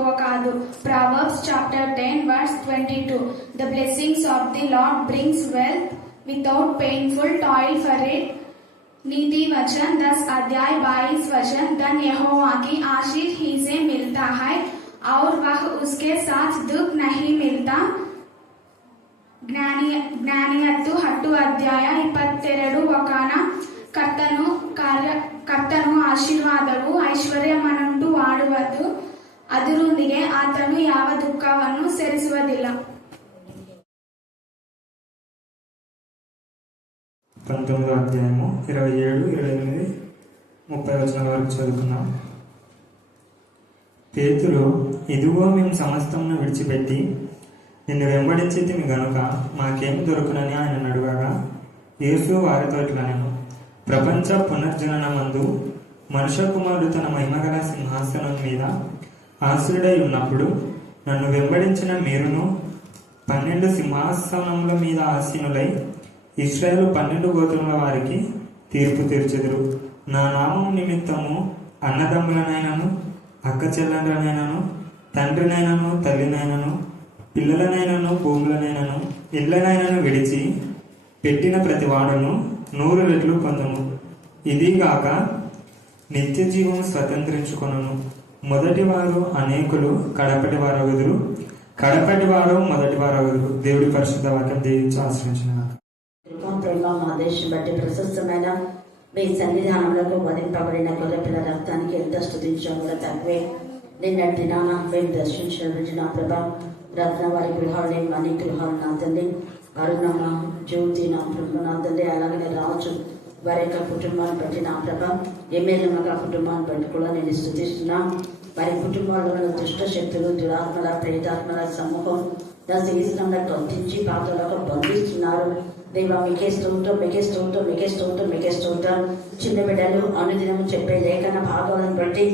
ఎక్కువ కాదు. Proverbs chapter 10 verse 22. The blessings of the Lord brings wealth without painful toil for it. नीति वचन 10 अध्याय 22 वचन। धन यहोवा की आशीष ही से मिलता है और वह उसके साथ दुख नहीं मिलता। ಜ್ಞಾನಿಯತ್ತು 10 ಅಧ್ಯಾಯ 22 ವಚನ। ಕರ್ತನು ಆಶೀರ್ವಾದವು ಐಶ್ವರ್ಯಮನ್ನುಂಟು ಮಾಡುವುದು, ಅದರೊಂದಿಗೆ ಆತನು ಯಾವ ದುಃಖವನ್ನು ಸೇರಿಸುವುದಿಲ್ಲ. 19వ అధ్యాయము 27, 28, 30 వచనాల వరకు చదువుకున్నాం. పేతురు, ఇదిగో మేము సమస్తమును విడిచిపెట్టి నిన్ను వెంబడించితిమి గనుక మాకేమి దొరుకునని ఆయన అడుగగా, యేసు వారితో ఇట్లనెను, ప్రపంచ పునర్జననమందు మనుష్య కుమారుడు తన మహిమగల సింహాసనం మీద ఆసీనుడై ఉన్నప్పుడు నన్ను వెంబడించిన మీరును 12 సింహాసనముల మీద ఆసీనులై ఇశ్రాయేలు 12 గోత్రముల వారికి తీర్పు తీర్చెదరు. నా నామం నిమిత్తము అన్నదమ్ములనైనను అక్క చెల్లెళ్ళనైనను తండ్రినైనను తల్లినైనను పిల్లలనైనను భూములనైనను ఇళ్లనైనను విడిచి పెట్టిన ప్రతి వాడును 100 రెట్లు పొందును. ఇదిగాక నిత్య జీవము స్వతంత్రించుకొనును. మొదటి వారు అనేకులు కడపటి వారగుదురు, కడపటి వారు మొదటి వారగుదురు. దేవుడి పరిశుద్ధ వాక్యం దీవించి ఆశ్రయించిన మా దేశం బట్టి ప్రశస్తమైన మీ సన్నిధానంలో వధింపబడిన గొర్రెపిల్ల రక్తానికి ఎంత స్తుతించాం కూడా తక్కువే. నిన్నటి నాన్న మేము దర్శించిన నా ప్రభా రత్న వారి గృహాలని మనీ గృహాలు నా తల్లి, అరుణమ్మ జ్యోతి నా ప్రభు నా తల్లి, అలాగనే రాజు వారి యొక్క కుటుంబాన్ని బట్టి నా ప్రభా ఎమ్మెల్యే కుటుంబాన్ని బట్టి కూడా నేను స్తుతిస్తున్నా. వారి కుటుంబాల్లో ఉన్న దుష్ట శక్తులు, దురాత్మల, ప్రేతాత్మల సమూహం నా శరీరంలో గొంతించి పాత్రలకు బంధిస్తున్నారు. దేవా మీకే స్తోత్రం, మీకే స్తోత్రం, మీకే స్తోత్రం, మీకే స్తోత్రం. చిన్న బిడ్డలు అనుదినం చెప్పే లేఖన భాగాలను బట్టి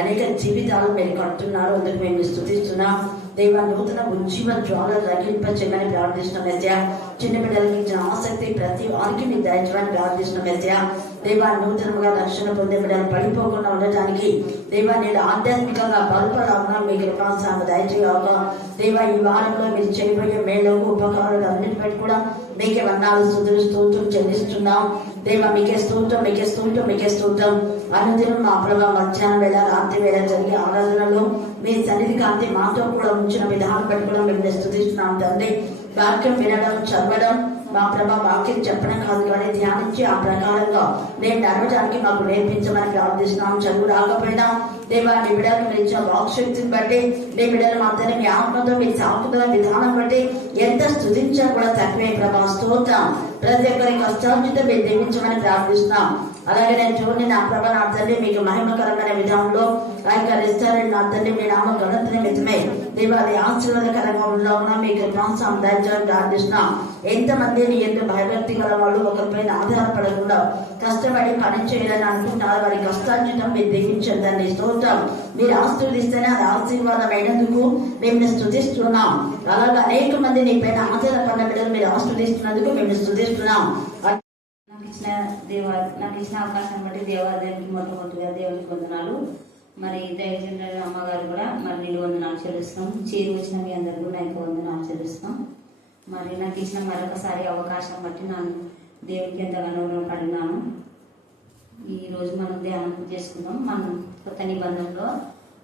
అనేక జీవితాలు మీరు కడుతున్నారు, అందుకు మేము స్తుతిస్తున్నాం. దేవా నూతన ఉజ్జీవ జ్వాల రగిలింపచేయమని ప్రార్థిస్తున్నాం మెస్సయా. చిన్న బిడ్డలకి ఇచ్చిన ఆసక్తి ప్రతి వారికి మీకు దయచేయమని ప్రార్థిస్తున్నాం మెస్సయా. దేవా నూతనంగా రక్షణ పొందే బిడ్డలు పడిపోకుండా ఉండటానికి దేవా నేను ఆధ్యాత్మికంగా బలపడాలన్నా మీ కృపాసాన్ని దయచేయగా. దేవా ఈ వారంలో మీరు చేయబోయే మేలకు ఉపకారాలు అన్నిటిపై కూడా మీకే వందనాలు స్తుతులు స్తోత్రం చెల్లిస్తున్నాం. దేవా మీకే స్తోత్రం, మీకే స్తోత్రం, మీకే స్తోత్రం. అనుదినం మా ప్రభావ మధ్యాహ్నం వేళ రాత్రి వేళ జరిగే ఆరాధనలో మీ సన్నిధి కాంతి మాతో కూడా ఉంచిన విధానం బట్టి కూడా మేము స్తుతిస్తున్నాం తండ్రి. వాక్యం వినడం, చదవడం మా ప్రభా వాక్యం చెప్పడం కాదు కానీ ధ్యానించి ఆ ప్రకారంగా నేను నడవడానికి మాకు నేర్పించమని ప్రార్థిస్తున్నాం. చదువు రాకపోయినా దేవా నీ బిడ్డలు మీరు ఇచ్చిన వాక్శక్తిని బట్టి నీ బిడ్డలు మాత్రమే మీ ఆత్మతో మీరు సాగుతున్న విధానం బట్టి ఎంత స్తుతించా కూడా తక్కువే ప్రభా. స్తోత్రం. ప్రతి ఒక్కరి కష్టార్జిత మీరు దీవించమని ప్రార్థిస్తున్నాం. అలాగే నేను చూడండి నా ప్రభ నా తండ్రి మీకు మహిమకరమైన విధానంలో ఆ యొక్క రెస్టారెంట్ నా తండ్రి మీ నామ ఘనత నిమిత్తమే దేవాది ఆశీర్వాదకరంగా ఉండవునా మీకు ప్రోత్సాహం దయచేయడం ప్రార్థిస్తున్నాం. ఎంతమంది నీ ఎందుకు భయభక్తి గల వాళ్ళు ఒకరిపైన ఆధారపడకుండా కష్టపడి పని చేయాలని అనుకుంటున్నారు, వారి కష్టార్జితం మీరు దీవించండి. స్తోత్రం. మీరు ఆశీర్వదిస్తేనే అది ఆశీర్వాదమైనందుకు మేము స్తుతిస్తున్నాం. అలాగే అనేక మంది నీ పైన ఆధారపడిన బిడ్డలు మీరు ఆశీర్వదిస్తున్నందుకు మేము స్తుతిస్తున్నాం. నాకు ఇచ్చిన అవకాశం బట్టి దేవాలయానికి మొట్టమొదటిగా దేవునికి వందనాలు. మరి దైవజనుల అమ్మగారు కూడా మరి నేను వందనాలు చెల్లిస్తాం. చేరు వచ్చిన మీ అందరు కూడా నాకు వందనాలు చెల్లిస్తాం. మరి నాకు ఇచ్చిన మరొకసారి అవకాశం బట్టి నేను దేవునికి ఎంతగానో పడినాను. ఈరోజు మనం ధ్యానం చేసుకుందాం. మనం కొత్త నిబంధనలో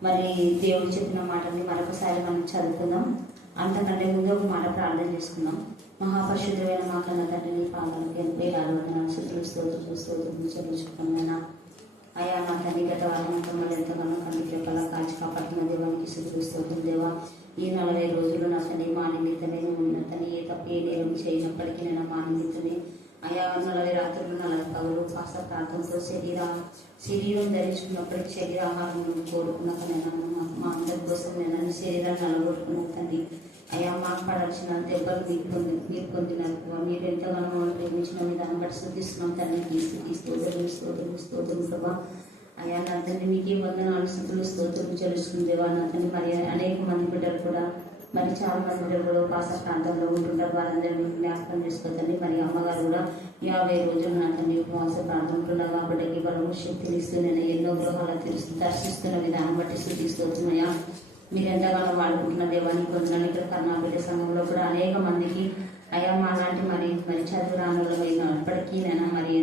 మరి దేవుడు చెప్పిన మాటని మరొకసారి మనం చదువుకుందాం. అంతకంటే ముందు ఒక మాట ప్రార్థన చేసుకుందాం. మహాపరిశుద్ధమైన మా కన్న తండ్రి నీ పాదాలకు వేలాది వందనాలు స్తుతులు స్తోత్రం చెల్లించుకున్నాను. అయా నా తండ్రి గత వారంతా మళ్ళీ ఎంతగానో కంటి చెప్పాలా కాల్చి కాపాడుతున్న దేవానికి స్తుతులు స్తోత్రం. దేవా ఈ 40 రోజులు నా తండ్రి మా నిమిత్తమే ఉన్న తండ్రి ఏ తప్ప ఏ నేరం చేయనప్పటికీ నేను మా నిమిత్తమే అయా 40 రాత్రులు 40 పగలు కాస్త ప్రాంతంతో శరీరం ధరించుకున్నప్పటికీ శరీరాహారం కోరుకున్నాక మా అందరి కోసం నేను శరీరాన్ని నలగొట్టుకున్నాను తండ్రి. అయ్యా మాకు పడాల్సిన దెబ్బలు మీరు పొందినారు. మీరు ఎంతగానో ప్రేమించిన విధానం బట్టి స్తుతిస్తున్నాం తండ్రి. స్తోత్రం ప్రభా. అయ్యా నా తండ్రి మీకే వందనాలు స్తుతులు స్తోత్రం చెల్లిస్తుంది దేవా నా తండ్రి. మరి అనేక మంది బిడ్డలు కూడా మరి చాలా మంది బిడ్డలు కూడా ఉపాస ప్రాంతంలో ఉంటుంటారు, వారందరినీ జ్ఞాపకం చేసుకోతండి. మరి అమ్మగారు కూడా 50 రోజులు నా తండ్రి ఉపవాస ప్రాంతంలో బిడ్డకి బలము శక్తిని ఇస్తూ నేను ఎన్నో గృహాలు దర్శిస్తున్న విధానం బట్టి స్తుతిస్తున్నాయా. మీరు ఎంతగానో వాడుకుంటున్న దేవానికి వందనాలు. ఇక్కడ కర్ణాపేట సంఘంలో కూడా అనేక మందికి అయ్యా మా లాంటి మరి చదువు రాని వాళ్ళకైనప్పటికీనైనా మరి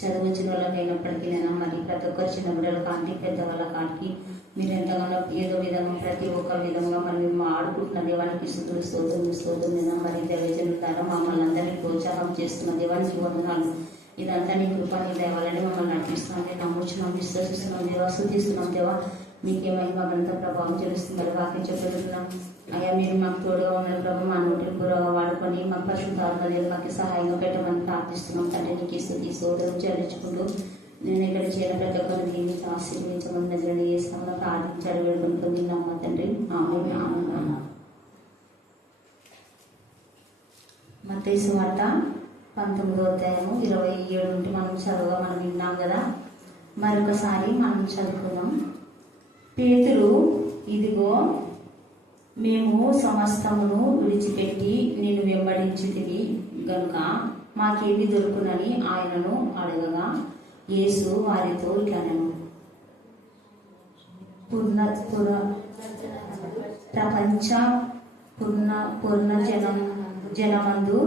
చదువు వచ్చిన వాళ్ళకైనప్పటికీనైనా మరి ప్రతి ఒక్కరు చిన్న బిడ్డల కాంటి పెద్దవాళ్ళ కాంటికి మీరు ఎంతగానో ఏదో విధంగా ప్రతి ఒక్క విధంగా మరి మేము ఆడుకుంటున్న దేవానికి స్తోత్రం మరి దైవజనుల ద్వారా మమ్మల్ని అందరినీ ప్రోత్సాహం చేస్తున్న దేవానికి వందనాలు. ఇదంతా నీ కృప నీ దయవలని మమ్మల్ని నడిపిస్తున్నాం. నేను నమ్ముచున్నాం, విశ్వసిస్తున్నాం దేవా, స్తుతిస్తున్నాం దేవా. మీకేమైనా మమ్మల్ని ప్రభావం తెలుస్తున్నారు వాక్యం చెప్పుతున్నాం. అయ్యా మీరు మాకు తోడుగా ఉన్నారు ప్రభావ. మా నోటిని పూర్వగా వాడుకొని మాకు పరిశుద్ధాత్మ మాకు సహాయంగా పెట్టమని ప్రార్థిస్తున్నాం. తండ్రి నీకు స్తుతి స్తోత్రం చెల్లించుకుంటూ నేను ఇక్కడ చేరిన ప్రతి ఒక్కరిని దీన్ని ఆశీర్వించమని దగ్గర చేస్తామని ప్రార్థించాడు వేడుకుంటుంది నమ్మ తండ్రి. ఆమేన్. మత్తయి సువార్త 19వ అధ్యాయము 27 నుండి మనం విన్నాం కదా. మరొకసారి మనం చదువుకుందాం. పేతురు, ఇదిగో మేము సమస్తమును విడిచిపెట్టి నిన్ను వెంబడించితివి గనుక మాకేమి దొరుకునని ఆయనను అడగగా యేసు వారితో ఇట్లనెను, ప్రపంచ పూర్ణ జనమందు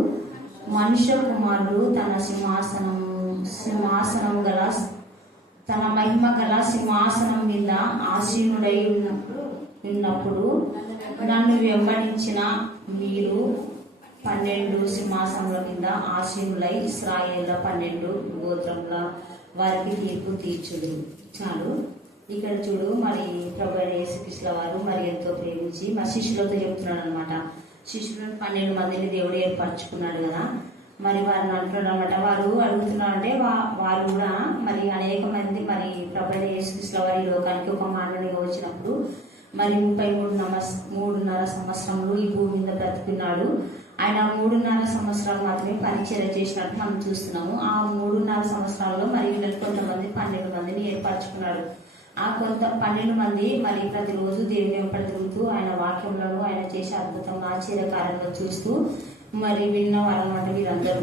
మనుష్య కుమారుడు తన సింహాసనం గల తన మహిమ గల సింహాసనం మీద ఆసీనుడై ఉన్నప్పుడు నన్ను వెంబడించిన మీరు 12 సింహాసనముల మీద ఆసీనులై ఇశ్రాయేళ్ల 12 గోత్రముల వారికి తీర్పు తీర్చుడు. చాలు. ఇక్కడ చూడు, మరి ప్రభువైన యేసుక్రీస్తు వారు మరి ఎంతో ప్రేమించి మరి శిష్యులతో చెప్తున్నాడు అనమాట. శిష్యులను 12 మందిని దేవుడు ఏర్పరచుకున్నాడు కదా. మరి వారిని అంటున్నాడు అనమాట. వారు అడుగుతున్నారు అంటే వారు కూడా మరి అనేక మంది మరి ప్రభువైన యేసుక్రీస్తు వారి లోకానికి ఒక మానవునిగా వచ్చినప్పుడు మరి 33.5 సంవత్సరములు ఈ భూమి మీద బ్రతికున్నాడు. ఆయన 3.5 సంవత్సరాలు మాత్రమే పరిచర్య చేసినట్టు మనం చూస్తున్నాము. ఆ 3.5 సంవత్సరాల్లో మరి వీళ్ళకి కొంతమంది 12 మందిని ఏర్పరచుకున్నాడు. ఆ 12 మంది మరి ప్రతిరోజు దేవుని వెంబడి తిరుగుతూ ఆయన వాక్యంలో ఆయన చేసే అద్భుతంగా ఆశ్చర్యకారంగా చూస్తూ మరి విన్నవారు అనమాట. వీరందరూ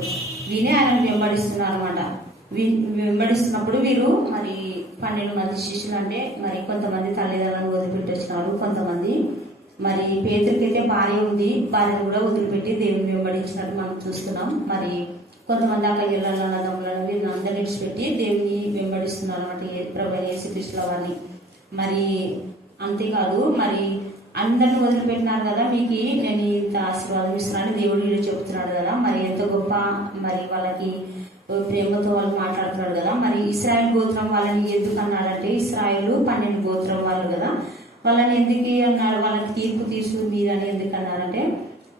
వినే ఆయన వెంబడిస్తున్నారు అనమాట. వెంబడిస్తున్నప్పుడు వీరు మరి 12 మంది శిష్యులు అంటే మరి కొంతమంది తల్లిదండ్రులను వదిలిపెట్టి వచ్చినారు. కొంతమంది మరి పేతురుకైతే భార్య ఉంది, భార్యను కూడా వదిలిపెట్టి దేవుని వెంబడించినట్టు మనం చూస్తున్నాం. మరి కొంతమంది అక్కయ్యలను అన్నదమ్ములను వీరిని అందరినీ విడిచిపెట్టి దేవుని వెంబడిస్తున్నారు అనమాట ప్రభువైన యేసుక్రీస్తు వారిని. మరి అంతేకాదు, మరి అందరిని వదిలిపెట్టినారు కదా, మీకు నేను ఇంత ఆశీర్వాదం ఇస్తున్నాను దేవుడు వీళ్ళు చెబుతున్నాడు కదా. మరి ఎంత గొప్ప మరి వాళ్ళకి ప్రేమతో వాళ్ళు మాట్లాడుతున్నాడు కదా. మరి ఇశ్రాయేల్ గోత్రం వాళ్ళని ఎందుకు అన్నారంటే ఇశ్రాయేల్ 12 గోత్రం వాళ్ళు కదా. వాళ్ళని ఎందుకు అన్నారు, వాళ్ళకి తీర్పు తీర్చు మీరని ఎందుకు అన్నారంటే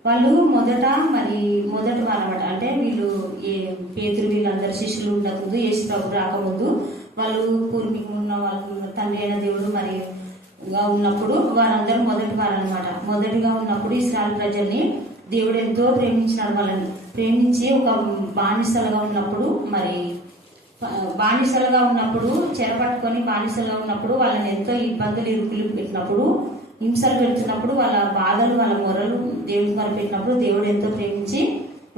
వాళ్ళు మొదట వాళ్ళు అనమాట. అంటే వీళ్ళు పేతురు వీళ్ళందరూ శిష్యులు ఉండకముందు, యేసు ప్రభు రాకముందు వాళ్ళు పూర్వీకులు ఉన్న వాళ్ళు తండ్రి అయిన దేవుడు మరి ఉన్నప్పుడు వారందరూ మొదటి వారు అనమాట. మొదటిగా ఉన్నప్పుడు ఇశ్రాయేల్ ప్రజల్ని దేవుడు ఎంతో ప్రేమించినాడు. వాళ్ళని ప్రేమించి ఒక బానిసలుగా ఉన్నప్పుడు చెరపట్టుకొని బానిసలుగా ఉన్నప్పుడు వాళ్ళని ఎంతో ఇబ్బందులు ఇరుకులు పెట్టినప్పుడు, హింసలు పెడుతున్నప్పుడు, వాళ్ళ బాధలు వాళ్ళ మొరలు దేవుడికి మొరపెట్టినప్పుడు దేవుడు ఎంతో ప్రేమించి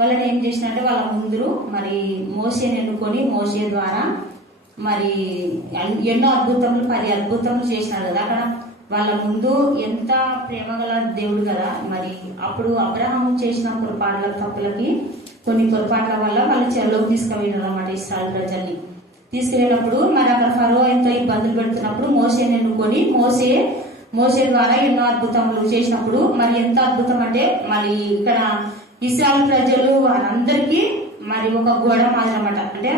వాళ్ళని ఏం చేసినట్టే వాళ్ళ ముందు మరి మోషేని ఎన్నుకొని మోషే ద్వారా మరి ఎన్నో 10 అద్భుతములు చేసినాడు కదా. అక్కడ వాళ్ళ ముందు ఎంత ప్రేమ గల దేవుడు కదా. మరి అప్పుడు అబ్రహాం చేసిన తప్పులకి కొన్ని పొరపాట్ల వల్ల వాళ్ళు చెరలోకి తీసుకువెళ్ళారు అన్నమాట ఇశ్రాయేల్ ప్రజల్ని. తీసుకెళ్ళినప్పుడు మరి అక్కడ ఫరో ఎంతో ఇబ్బందులు పెడుతున్నప్పుడు మోషేని ఎన్నుకొని మోషే ద్వారా ఎన్నో అద్భుతములు చేసినప్పుడు మరి ఎంత అద్భుతం అంటే మరి ఇక్కడ ఇశ్రాయేల్ ప్రజలు వాళ్ళందరికీ మరి ఒక గోడ మాదిరి అన్నమాట. అంటే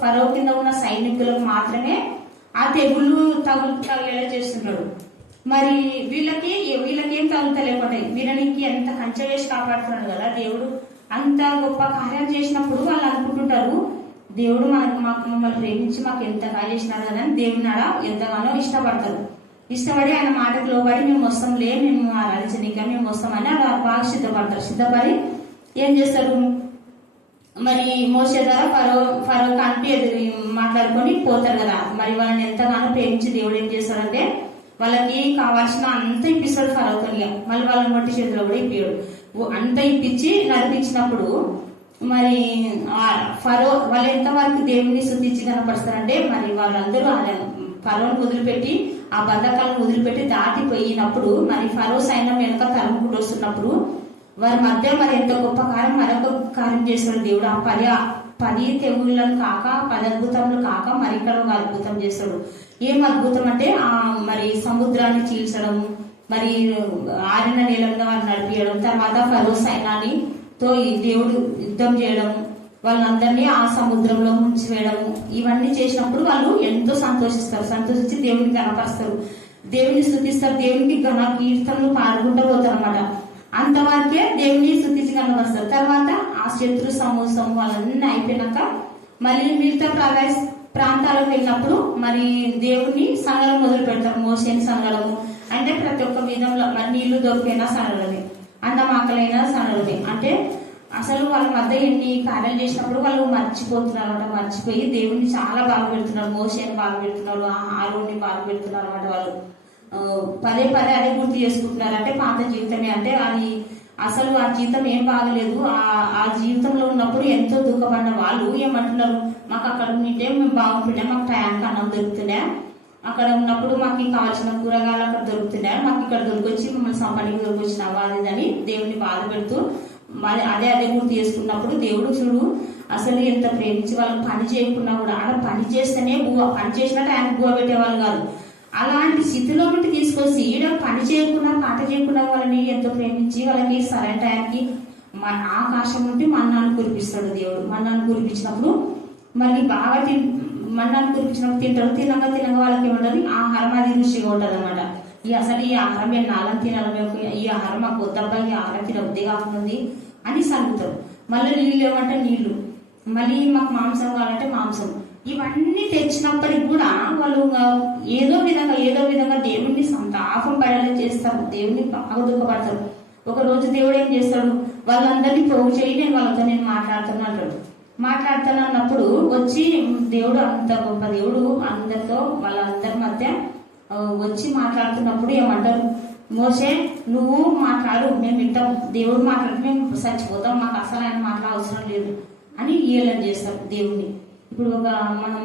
ఫరో కింద ఉన్న సైనికులకు మాత్రమే ఆ తెగులు తగిలేలా చేస్తున్నాడు. మరి వీళ్ళకేం తగులుతలేకపోతే వీళ్ళకి ఎంత కంచె వేసి కాపాడుతున్నాడు కదా దేవుడు. అంత గొప్ప కార్యం చేసినప్పుడు వాళ్ళు అనుకుంటుంటారు దేవుడు మమ్మల్ని ప్రేమించి మాకు ఎంతగా చేసినాడు కదా అని దేవుని నాడ ఎంతగానో ఇష్టపడి ఆయన మాటకు లోబడి మేము వస్తాంలే, మేము ఆరాధించనీక మేము వస్తామని అలా బాగా సిద్ధపడి ఏం చేస్తారు మరి మోషే ద్వారా ఫరో కాంటి మాట్లాడుకొని పోతారు కదా. మరి వాళ్ళని ఎంతగానో ప్రేమించి దేవుడు ఏం చేస్తాడంటే వాళ్ళకి కావాల్సిన అంత ఇప్పిస్తాడు ఫరోతో. మళ్ళీ వాళ్ళని మట్టి చేతిలో కూడా ఇప్పాడు. అంత ఇప్పించి నడిపించినప్పుడు మరి ఫరో వాళ్ళు ఎంతవరకు దేవుని స్తుతించి కనపరుస్తారంటే మరి వాళ్ళందరూ ఫరోని వదిలిపెట్టి ఆ బంధకాలను వదిలిపెట్టి దాటి పోయినప్పుడు మరి ఫరో సైన్యం వెనుక తరుముకుంటూ వస్తున్నప్పుడు వారి మధ్య మరి ఎంత గొప్ప కార్యం మరొక కార్యం చేస్తాడు దేవుడు. ఆ 10 తెగుళ్ళను కాక 10 అద్భుతములు కాక మరి ఇక్కడ ఒక అద్భుతం చేస్తాడు. ఏం అద్భుతం అంటే మరి సముద్రాన్ని చీల్చడం, మరి ఆరిన నేల మీద వారిని నడిపించడం, తర్వాత ఫరో సైన్యానితో దేవుడు యుద్ధం చేయడం, వాళ్ళందరినీ ఆ సముద్రంలో ముంచివేయడము, ఇవన్నీ చేసినప్పుడు వాళ్ళు ఎంతో సంతోషిస్తారు. సంతోషించి దేవుని కనపరుస్తారు, దేవుని స్తుతిస్తారు, దేవునికి ఘన కీర్తనలు పాడుకుంటూ పోతారు అనమాట. అంతవరకే దేవుని స్తుతించి కనపరుస్తారు. తర్వాత ఆ శత్రు సమూహం వాళ్ళన్నీ అయిపోయినాక మళ్ళీ మిగతా ప్రాంతాలకు వెళ్ళినప్పుడు మరి దేవుని సంగడం మొదలు పెడతారు. మోసేని సంగడము అంటే ప్రతి ఒక్క విధంలో మరి నీళ్లు దొరికైనా సనడమే, అన్నం ఆకలైనా సనడమే. అంటే అసలు వాళ్ళ మధ్య ఎన్ని కార్యాలు చేసినప్పుడు వాళ్ళు మర్చిపోతున్నారు అనమాట. మర్చిపోయి దేవుణ్ణి చాలా బాగా పెడుతున్నారు, మోసేని బాగా పెడుతున్నారు, ఆరోని బాగా పెడుతున్నారు అనమాట. వాళ్ళు పదే అదే గుర్తు చేసుకుంటున్నారు. అంటే పాత జీవితమే, అంటే అది అసలు ఆ జీవితం ఏం బాగలేదు. ఆ జీవితంలో ఉన్నప్పుడు ఎంతో దుఃఖపడిన వాళ్ళు ఏమంటున్నారు, మాకు అక్కడ ఉంటే మేము బాగుంటుండే, మాకు టైంకి అన్నం దొరుకుతుండే, అక్కడ ఉన్నప్పుడు మాకు కావాల్సిన కూరగాయలు అక్కడ దొరుకుతున్నాయి, మాకు ఇక్కడ దొరికొచ్చి మమ్మల్ని సంపనికి దొరికొచ్చినావా అని దేవుని బాధ పెడుతూ అదే గుర్తు చేసుకున్నప్పుడు దేవుడు చూడు అసలు ఎంత ప్రేమించి వాళ్ళకి పని చేయకున్నా కూడా ఆడ పని చేస్తేనే పని చేసినట్టు ఆయన బువ్వ పెట్టేవాళ్ళు కాదు. అలాంటి స్థితిలో నుండి తీసుకొచ్చి ఈడ పని చేయకుండా పాట చేయకుండా వాళ్ళని ఎంతో ప్రేమించి వాళ్ళకి సరైన టైంకి ఆకాశం నుండి మన్నాను కురిపిస్తాడు దేవుడు. మన్నాను కురిపించినప్పుడు మళ్ళీ బాగా మన్నాను కురిపించినప్పుడు తింటారు. తినగా వాళ్ళకి ఏముంటది, ఆహారం అది రుచిగా ఉంటుంది అనమాట. అసలు ఈ ఆహారం మేము నాలుగు తినాలి, ఈ ఆహారం మాకు వద్దబ్బా, ఈ ఆహారం తినవద్దే కాకుండా అని సలుగుతారు. మళ్ళీ నీళ్ళు ఏమంటే నీళ్లు, మళ్ళీ మాకు మాంసం కావాలంటే మాంసం. ఇవన్నీ తెచ్చినప్పటికి కూడా వాళ్ళు ఏదో విధంగా దేవుణ్ణి సంతాపం పడేలా చేస్తారు, దేవుణ్ణి బాగా దుఃఖపడతారు. ఒక రోజు దేవుడు ఏం చేస్తాడు, వాళ్ళందరినీ పోగు చేయి, నేను మాట్లాడుతాను అంటాడు. మాట్లాడతాను అన్నప్పుడు వచ్చి దేవుడు, అంత గొప్ప దేవుడు, అందరితో వాళ్ళందరి మధ్య వచ్చి మాట్లాడుతున్నప్పుడు ఏమంటారు, మోసే నువ్వు మాట్లాడు, మేము వింటాం, దేవుడు మాట్లాడి మేము చచ్చిపోతాం, మాకు అసలు ఆయన మాటలు అవసరం లేదు అని ఏలం చేస్తారు దేవుణ్ణి. ఇప్పుడు మనం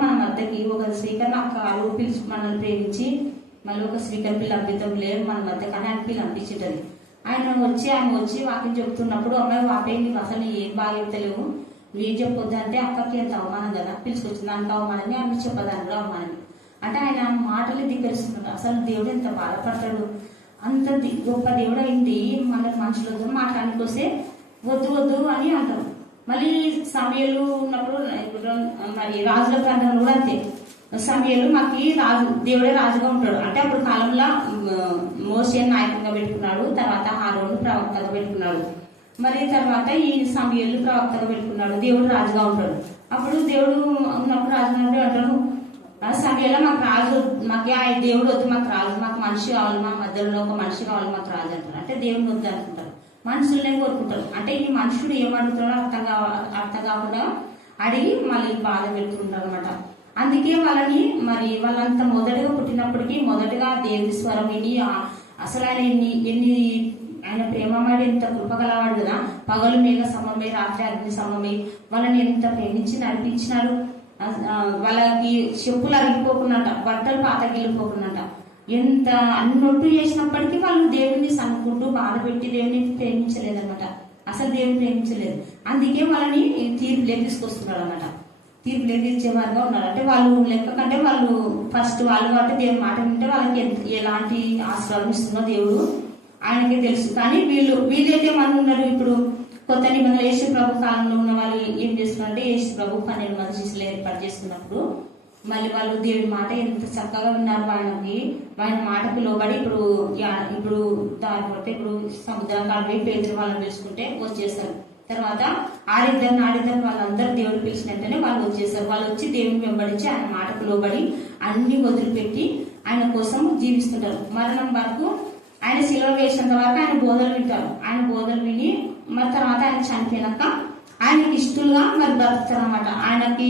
మన మధ్యకి ఒక స్పీకర్ నాకు అరువు పిలిచి మనల్ని ప్రేమించి మళ్ళీ ఒక స్పీకర్ పిల్ల అద్భుతం లేదు మన మధ్య, కానీ ఆయన పిల్ల అనిపించేటది. ఆయన వచ్చి వాక్యం చెప్తున్నప్పుడు అమ్మాయి వాపే నీకు అసలు ఏం బాగా చెప్తలేవు, నువ్వేం చెప్పొద్దు అంటే అక్కకి ఎంత అవమానం కదా, పిలుచుకొచ్చింది దానికి అవమానమే, అన్ని చెప్పదానికి కూడా అవమానం. అంటే ఆయన మాటలు దిగరిస్తున్నాడు. అసలు దేవుడు ఎంత బాధపడతాడు, అంత గొప్ప దేవుడు అయింది మన మనుషులతో మాట్లాడానికి వస్తే వద్దు అని అంటారు. మళ్ళీ సమయాలు ఉన్నప్పుడు మరి రాజుల ప్రాంతంలో కూడా అంతే. సమయాలు మాకు దేవుడే రాజుగా ఉంటాడు. అంటే అప్పుడు కాలంలో మోసే నాయకంగా పెట్టుకున్నాడు, తర్వాత హారోను ప్రవక్తగా పెట్టుకున్నాడు, మరి తర్వాత ఈ సమయాలు ప్రవక్తగా పెట్టుకున్నాడు, దేవుడు రాజుగా ఉంటాడు. అప్పుడు దేవుడు ఉన్నప్పుడు రాజుగా అంటాడు, సమయంలో మాకు రాజు, మాకు ఆ దేవుడు వద్దు, మాకు రాజు, మాకు మనిషి కావాలి, మా మధ్యలో ఒక మనిషి కావాలి, మాకు రాజు అంటారు. అంటే దేవుని వద్దు అనుకుంటారు, మనుషులనే కోరుకుంటారు. అంటే ఈ మనుషుడు ఏమడుగుతాడో అర్థం కాకుండా అడిగి మళ్ళీ బాధ పెడుతుంటారు అనమాట. అందుకే వాళ్ళంతా మొదటగా పుట్టినప్పటికీ మొదటగా దేవుని స్వరం విని అసలు ఆయన ఆయన ప్రేమమాడి ఎంత కృపగలవాడు కదా, పగలు మేఘ సమమై రాత్రి అగ్ని సమమై వాళ్ళని ఎంత ప్రేమించి నడిపించినాడు. వాళ్ళకి చెప్పులు అరిగిపోకున్నట, బట్టలు పాతగిలిపోకున్నట, ఎంత అన్నొట్టు చేసినప్పటికీ వాళ్ళు దేవుని సనుకుంటూ బాధ పెట్టి దేవుని ప్రేమించలేదన్నమాట. అసలు దేవుని ప్రేమించలేదు. అందుకే వాళ్ళని తీర్పులేకి తీసుకొస్తున్నాడు అనమాట. తీర్పులేకి ఇచ్చేవారుగా ఉన్నారు. అంటే వాళ్ళు లెక్క కంటే వాళ్ళు ఫస్ట్ వాళ్ళు కాబట్టి దేవుని మాట వింటే వాళ్ళకి ఎలాంటి ఆశ్రయం ఇస్తుందో దేవుడు ఆయనకే తెలుసు. కానీ వీళ్ళైతే మంది ఉన్నారు. ఇప్పుడు కొత్త నిబంధనలు యేసు ప్రభు కాలంలో ఉన్న వాళ్ళు ఏం చేస్తున్నారంటే యేసు ప్రభు 12 మంది శిష్యులు ఏర్పాటు చేసుకున్నప్పుడు మళ్ళీ వాళ్ళు దేవుడి మాట ఎంత చక్కగా విన్నారు, ఆయన మాటకు లోబడి ఇప్పుడు దాని కొడితే ఇప్పుడు సముద్రం కాడిపోయి పేర్చి వాళ్ళని పిలుచుకుంటే వచ్చేస్తారు. తర్వాత ఆడిద్దరు వాళ్ళందరూ దేవుడు పిలిచినట్టనే వాళ్ళు వచ్చేస్తారు. వాళ్ళు వచ్చి దేవుని వెంబడించి ఆయన మాటకు లోబడి అన్ని వదిలిపెట్టి ఆయన కోసం జీవిస్తుంటారు. మరణం వరకు ఆయన శిలువ వేసినంత వరకు ఆయన బోధలు వింటారు. ఆయన బోధలు విని మరి తర్వాత ఆయన చనిపోయినాక ఆయనకి ఇష్టలుగా మరి బ్రతుకుతారు అన్నమాట. ఆయనకి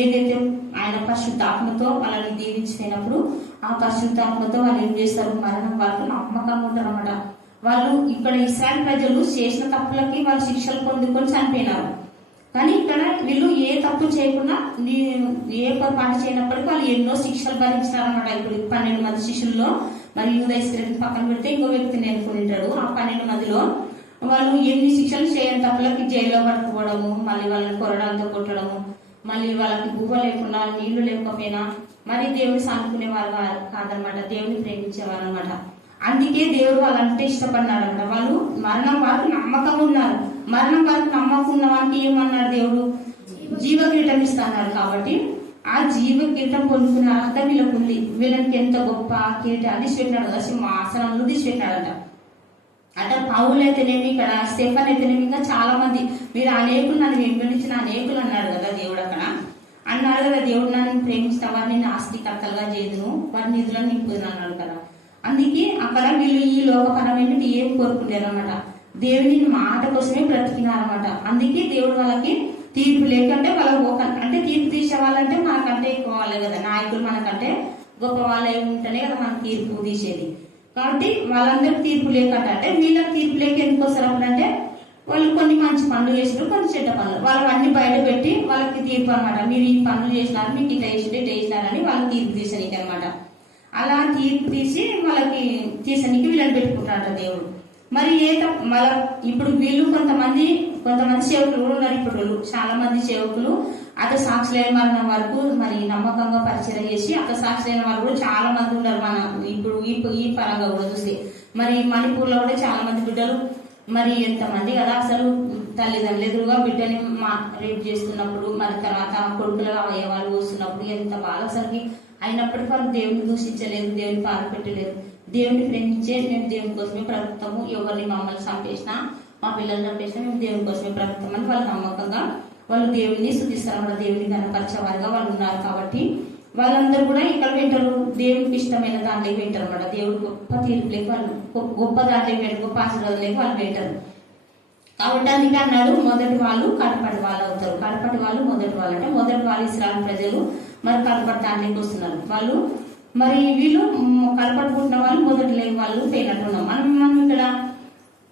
ఏదైతే ఆయన పరిశుద్ధాత్మతో వాళ్ళని దీవించినప్పుడు ఆ పరిశుద్ధాత్మతో వాళ్ళు ఏం చేస్తారు, మరణం వరకు నమ్మకంగా ఉంటారు అన్నమాట. వాళ్ళు ఇక్కడ ఇశ్రాయేలు ప్రజలు చేసిన తప్పులకి వాళ్ళు శిక్షలు పొందుకొని చనిపోయినారు. కానీ ఇక్కడ వీళ్ళు ఏ తప్పు చేయకుండా ఏ పొరపాటు చేయనప్పటికీ వాళ్ళు ఎన్నో శిక్షలు భరించినారన్నమాట. ఇప్పుడు 12 మంది శిష్యుల్లో మరి యూదా ఇస్కరియోతు పక్కన పెడితే ఇంకో వ్యక్తిని ఎన్నుకుని ఉంటాడు. ఆ 12 మందిలో వాళ్ళు ఎన్ని శిక్షలు చేయని తప్పులకి జైల్లో పట్టుకోవడము, మళ్ళీ వాళ్ళని కొరడాలతో కొట్టడము, మళ్ళీ వాళ్ళకి గువ్వ లేకుండా నీళ్లు లేకపోయినా మరి దేవుని సానుకునేవారు కాదనమాట, దేవుని ప్రేమించేవారు అనమాట. అందుకే దేవుడు వాళ్ళంటే ఇష్టపడినాడు అనమాట. వాళ్ళు మరణం వరకు నమ్మకం ఉన్నారు. మరణం వరకు నమ్మకం ఉన్న వాళ్ళకి ఏమన్నాడు దేవుడు? జీవ కిరీటం ఇస్తాడు. కాబట్టి ఆ జీవ కిరీటం పొందుకున్న అర్హత వీళ్ళకు ఉంది. వీళ్ళకి ఎంత గొప్ప కిరీటం తీసిపెట్టినాడు కదా, సింహాసనంలో తీసిపెట్టినాడంట. అంటే పౌలు అయితేనేమి, ఇక్కడ స్టెఫన్ అయితేనేమి, ఇంకా చాలా మంది మీరు అనేకులు నన్ను వెంబడించిన అనేకులు అన్నాడు కదా దేవుడు. అక్కడ అన్నాడు కదా దేవుడు, నన్ను ప్రేమించిన వారిని ఆస్తికర్తలుగా చేయదును, వారి నిధులను నింపుదును అన్నాడు కదా. అందుకే అక్కడ వీళ్ళు ఈ లోకపరమైన ఏం కోరుకుంటారు అనమాట, దేవుని మాట కోసమే బ్రతికినారనమాట. అందుకే దేవుడు వాళ్ళకి తీర్పు లేకంటే వాళ్ళకి అంటే తీర్పు తీసే వాళ్ళంటే మనకంటే ఎక్కువ వాళ్ళే కదా, నాయకులు మనకంటే గొప్ప వాళ్ళే ఉంటేనే కదా మనకు తీర్పు తీసేది. కాబట్టి వాళ్ళందరికి తీర్పు లేకంటే అంటే వీళ్ళకి తీర్పు లేక ఎందుకు వస్తారు అప్పుడంటే వాళ్ళు కొన్ని మంచి పనులు చేసినారు, కొన్ని చెడ్డ పనులు, వాళ్ళు అన్ని బయట పెట్టి వాళ్ళకి తీర్పు అనమాట. మీరు ఈ పనులు చేసినారు, మీకు ఇట్లా చేసినారని వాళ్ళకి తీర్పు తీసనికి అనమాట. అలా తీర్పు తీసి వాళ్ళకి తీసనికి వీళ్ళని పెట్టుకుంటాడు దేవుడు. మరి మళ్ళా ఇప్పుడు వీళ్ళు కొంతమంది సేవకులు కూడా ఉన్నారు. ఇప్పుడు చాలా మంది సేవకులు అత సాక్షులైన మరణం వరకు మరి నమ్మకంగా పరిచయం చేసి అత సాక్షులైన వారు కూడా చాలా మంది ఉన్నారు. మన ఇప్పుడు ఈ పరంగా కూడా చూస్తే మరి మణిపూర్ లో కూడా చాలా మంది బిడ్డలు మరి ఎంతమంది కదా, అసలు తల్లిదండ్రులు ఎదురుగా బిడ్డని రేపు చేస్తున్నప్పుడు, మరి తర్వాత కొడుకుల అవయవాలు పోస్తున్నప్పుడు ఎంత బాధ అసలుకి. అయినప్పటికీ వాళ్ళు దేవుని దూషించలేదు, దేవుని పాలు పెట్టలేదు, దేవుని ప్రేమించే మేము దేవుని కోసమే బ్రతుకుతాము, ఎవరిని మమ్మల్ని చంపేసినా మా పిల్లలు చంపేసినా మేము దేవుని కోసమే బ్రతుకుతామని వాళ్ళు నమ్మకంగా వాళ్ళు దేవుడిని స్తుతిస్తారు, దేవుని కనపరిచేవారుగా వాళ్ళు ఉన్నారు. కాబట్టి వాళ్ళందరూ కూడా ఇక్కడ వింటారు, దేవునికి ఇష్టమైన దాంట్లోకి వింటారు అనమాట. దేవుడు గొప్ప తీర్పులేక వాళ్ళు గొప్ప దాంట్లోకి వింటారు, గొప్ప ఆశీర్వాదాలకి వాళ్ళు వింటారు. కాబట్టి అందుకే అన్నాడు, మొదటి వాళ్ళు కడపటి వాళ్ళు అవుతారు. కడపటి వాళ్ళు మొదటి వాళ్ళు అంటే మొదటి వాళ్ళు ఇశ్రాయేలు ప్రజలు మరి కడపటి దాంట్లోకి వస్తున్నారు. వాళ్ళు మరి వీళ్ళు కడపటి పుట్టిన వాళ్ళు మొదటి లేని వాళ్ళు పోయినట్టున్నాం. మనం ఇక్కడ